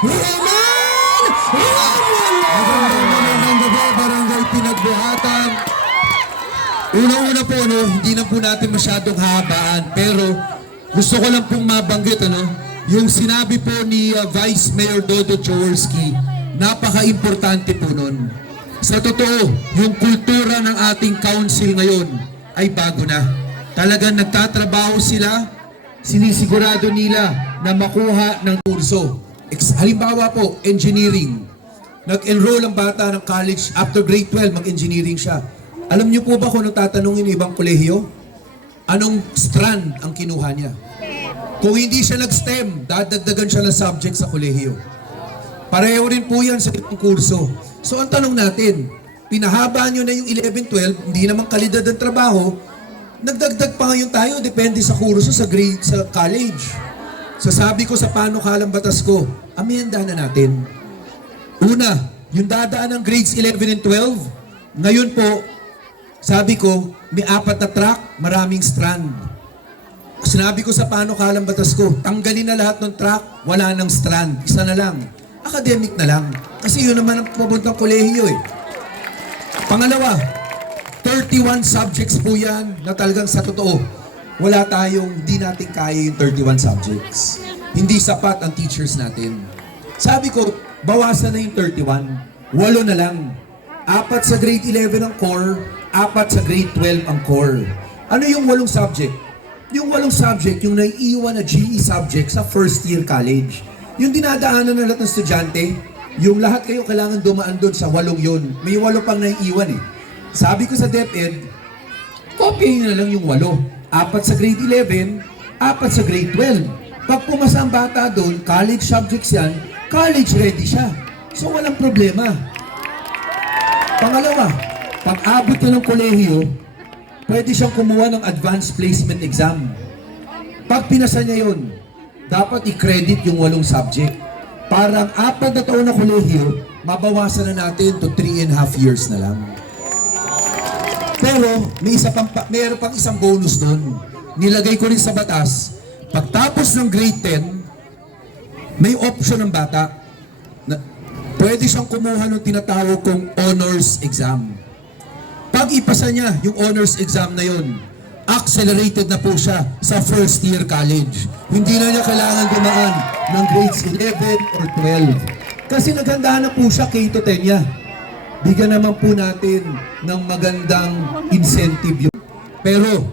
Roman Magandang gabi, Barangay Pinagbuhatan. Una-una po, hindi na po natin masyadong habaan, pero gusto ko lang pong mabanggit, yung sinabi po ni Vice Mayor Dodo Jaworski, napaka-importante po nun. Sa totoo, yung kultura ng ating council ngayon ay bago na. Talagang nagtatrabaho sila, sinisigurado nila na makuha ng kurso. Halimbawa po, engineering. Nag-enroll ang bata ng college, after grade 12, mag-engineering siya. Alam niyo po ba kung anong tatanungin ng ibang kolehiyo? Anong strand ang kinuha niya? Kung hindi siya nag-STEM, dadagdagan siya ng subject sa kolehiyo. Pareho rin po yan sa ibang kurso. So ang tanong natin, pinahaba nyo na yung 11-12, hindi naman kalidad ang trabaho, nagdagdag pa ngayon tayo, depende sa kurso, sa grade, sa college. So sabi ko sa panukalang batas ko, amenda na natin. Una, yung dadaan ng grades 11 and 12, ngayon po, sabi ko, may 4 na track, maraming strand. Sinabi ko sa panukalang batas ko, tanggalin na lahat ng track, wala nang strand, isa na lang. Academic na lang. Kasi yun naman ang pupuntang kolehiyo eh. Pangalawa, 31 subjects po yan na talagang sa totoo, wala tayong, di natin kaya yung 31 subjects. Hindi sapat ang teachers natin. Sabi ko, bawasan na yung 31. 8 na lang. 4 sa grade 11 ang core, 4 sa grade 12 ang core. Ano yung 8 subject? Yung 8 subject, yung naiiwan na GE subject sa first year college. Yung dinadaanan ng lahat ng estudyante, yung lahat kayo kailangan dumaan doon sa 8 yun. May 8 pang naiiwan eh. Sabi ko sa DepEd, copyahin na lang yung 8. 4 sa grade 11, 4 sa grade 12. Pag pumasa ang bata doon, college subjects yan, college ready siya. So walang problema. Pangalawa, pag abot na ng kolehiyo, pwede siyang kumuha ng advanced placement exam. Pag pinasa niya yun, dapat i-credit yung 8 subject. Parang 4 na taon na kolehiyo, mabawasan na natin to 3.5 years na lang. Pero mayroon pang isang bonus doon. Nilagay ko rin sa batas, pagtapos ng grade 10, may option ng bata na pwede siyang kumuha ng tinatawag kong honors exam. Pag ipasa niya yung honors exam na yun, accelerated na po siya sa first year college. Hindi na niya kailangan dumaan ng grades 11 or 12. Kasi naghanda na po siya K-10 niya. Bigyan naman po natin ng magandang incentive yun. Pero,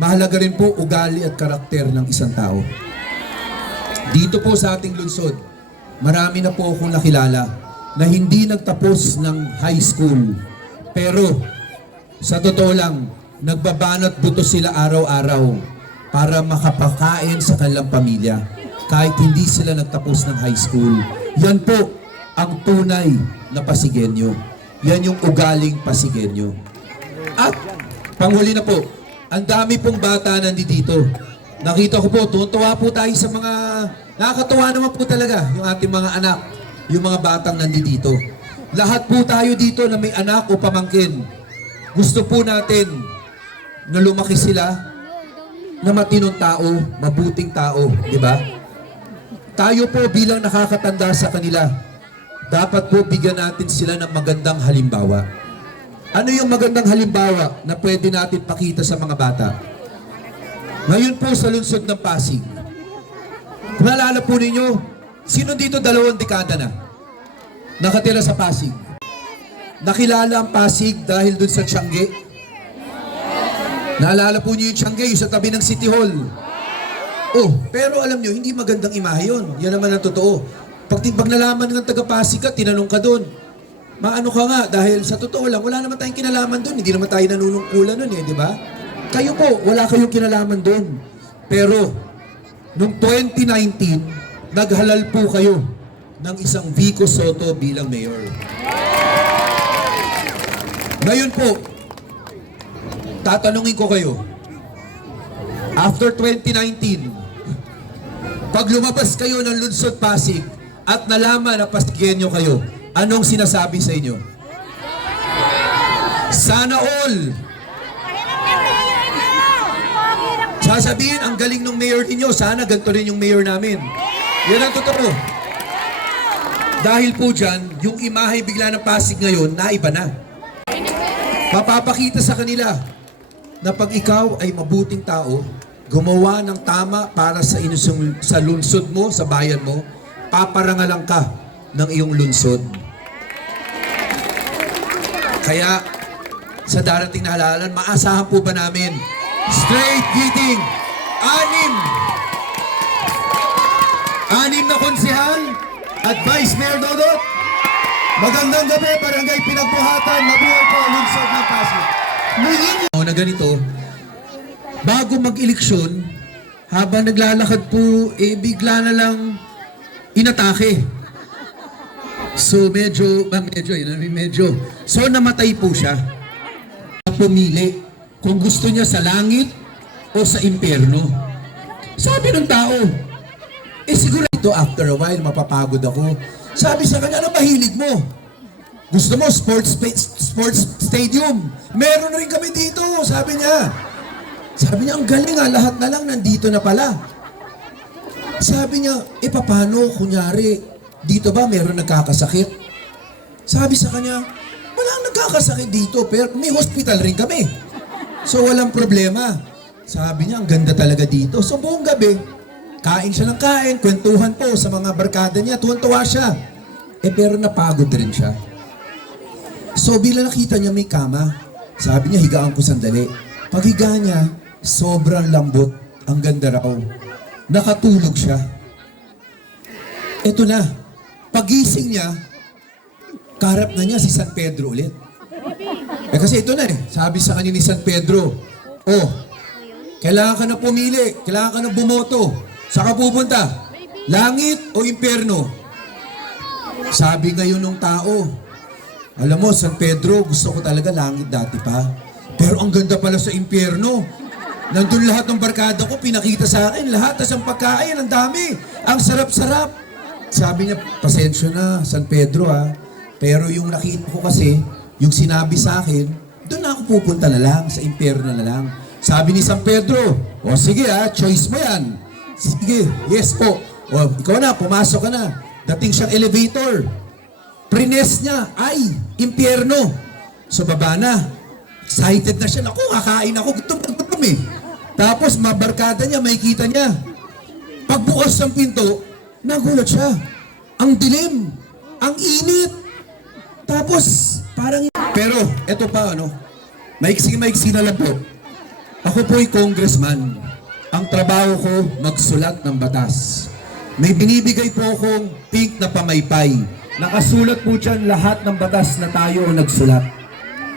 mahalaga rin po ugali at karakter ng isang tao. Dito po sa ating lungsod, marami na po akong nakilala na hindi nagtapos ng high school. Pero, sa totoo lang, nagbabanat buto sila araw-araw para makapakain sa kanilang pamilya kahit hindi sila nagtapos ng high school. Yan po ang tunay na Pasigueño. Yan yung ugaling Pasigueño. At panghuli na po, ang dami pong bata nandito. Nakita ko po, tuwa po tayo sa mga, nakakatuwa naman po talaga yung ating mga anak, yung mga batang nandito. Lahat po tayo dito na may anak o pamangkin. Gusto po natin na lumaki sila na matinong tao, mabuting tao, di ba? Tayo po bilang nakakatanda sa kanila, dapat po bigyan natin sila ng magandang halimbawa. Ano yung magandang halimbawa na pwede natin pakita sa mga bata? Ngayon po sa lungsod ng Pasig, kung naalala po ninyo, sino dito 2 dekada na nakatira sa Pasig? Nakilala ang Pasig dahil dun sa Tiangge. Naalala po niyo yung Tiangge, yung sa tabi ng City Hall. Oh, pero alam niyo, hindi magandang imahe yun. Yan naman ang totoo. Pag nalaman ng taga-Pasig ka, tinanong ka doon, maano ka nga, dahil sa totoo lang, wala naman tayong kinalaman doon. Hindi naman tayo nanunungkulan doon di ba? Kayo po, wala kayong kinalaman doon. Pero, noong 2019, naghalal po kayo ng isang Vico Soto bilang mayor. Ngayon po, tatanungin ko kayo, after 2019, pag lumabas kayo ng Lungsod Pasig at nalaman na Pasigueño kayo, anong sinasabi sa inyo? Sana all! Sasabihin, ang galing ng mayor ninyo, sana ganito rin yung mayor namin. Yan ang totoo. Dahil po dyan, yung imahe bigla ng Pasig ngayon, naiba na. Mapapakita sa kanila na pag ikaw ay mabuting tao, gumawa ng tama para sa lungsod mo, sa bayan mo, paparangalan ka ng iyong lungsod. Kaya, sa darating na halalan, maasahan po ba namin straight Giting, anim na konsehal at Vice Mayor Dodot. Magandang gabi, Barangay Pinagbuhatan, mabuhay po, lungsod ng Pasig. Na ganito, bago mag-eleksyon, habang naglalakad po, bigla na lang inatake. So medyo. So namatay po siya. Pumili kung gusto niya sa langit o sa impyerno. Sabi ng tao, siguro ito after a while mapapagod ako. Sabi sa kanya, ano mahilig mo? Gusto mo sports stadium? Meron rin kami dito, sabi niya. Sabi niya, ang galing lahat na lang nandito na pala. Sabi niya, paano kunyari, dito ba meron nagkakasakit? Sabi sa kanya, walang nagkakasakit dito, pero may hospital rin kami. So walang problema. Sabi niya, ang ganda talaga dito. So buong gabi, kain siya ng kain, kwentuhan po sa mga barkada niya, tuwan-tuwa siya. Pero napagod rin siya. So bila nakita niya may kama, sabi niya, higaan ko sandali. Paghiga niya, sobrang lambot, ang ganda raw. Nakatulog siya. Eto na, pagising niya, karap na niya si San Pedro ulit. Kasi ito na sabi sa kanya ni San Pedro, kailangan ka na pumili, kailangan ka na bumoto. Saan ka pupunta? Langit o impyerno? Sabi ngayon ng tao, alam mo, San Pedro, gusto ko talaga langit dati pa. Pero ang ganda pala sa impyerno. Nandun lahat ng barkada ko, pinakita sa akin, lahat, tas ang pagkain, ang dami. Ang sarap-sarap. Sabi niya, pasensya na, San Pedro pero yung nakita ko kasi, yung sinabi sa akin, doon ako pupunta na lang, sa impyerno na lang. Sabi ni San Pedro, sige choice mo yan. Sige, yes po. Ikaw na, pumasok ka na. Dating siyang elevator. Prines niya, ay, impyerno. So baba na. Excited na siya. Naku, kakain ako. Gutom eh. Tapos mabarkada niya, makikita niya. Pagbukas ng pinto, nagulat siya. Ang dilim. Ang init. Tapos, parang... Pero, eto pa, maiksi na lang po. Ako po'y congressman. Ang trabaho ko, magsulat ng batas. May binibigay po akong pink na pamaypay. Nakasulat po dyan lahat ng batas na tayo ang nagsulat.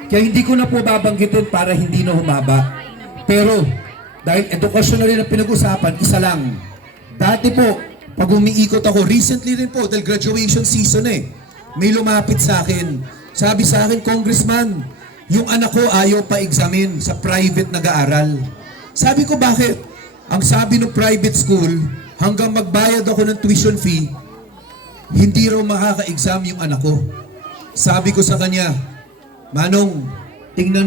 Kaya hindi ko na po babanggitin para hindi na humaba. Pero, dahil edukasyon na rin ang pinag-usapan, isa lang. Dati po, pag umiikot ako, recently rin po, dahil graduation season may lumapit sa akin. Sabi sa akin, Congressman, yung anak ko ayaw pa examine sa private nag-aaral. Sabi ko, bakit? Ang sabi ng private school, hanggang magbayad ako ng tuition fee, hindi raw makaka-exam yung anak ko. Sabi ko sa kanya, Manong, tingnan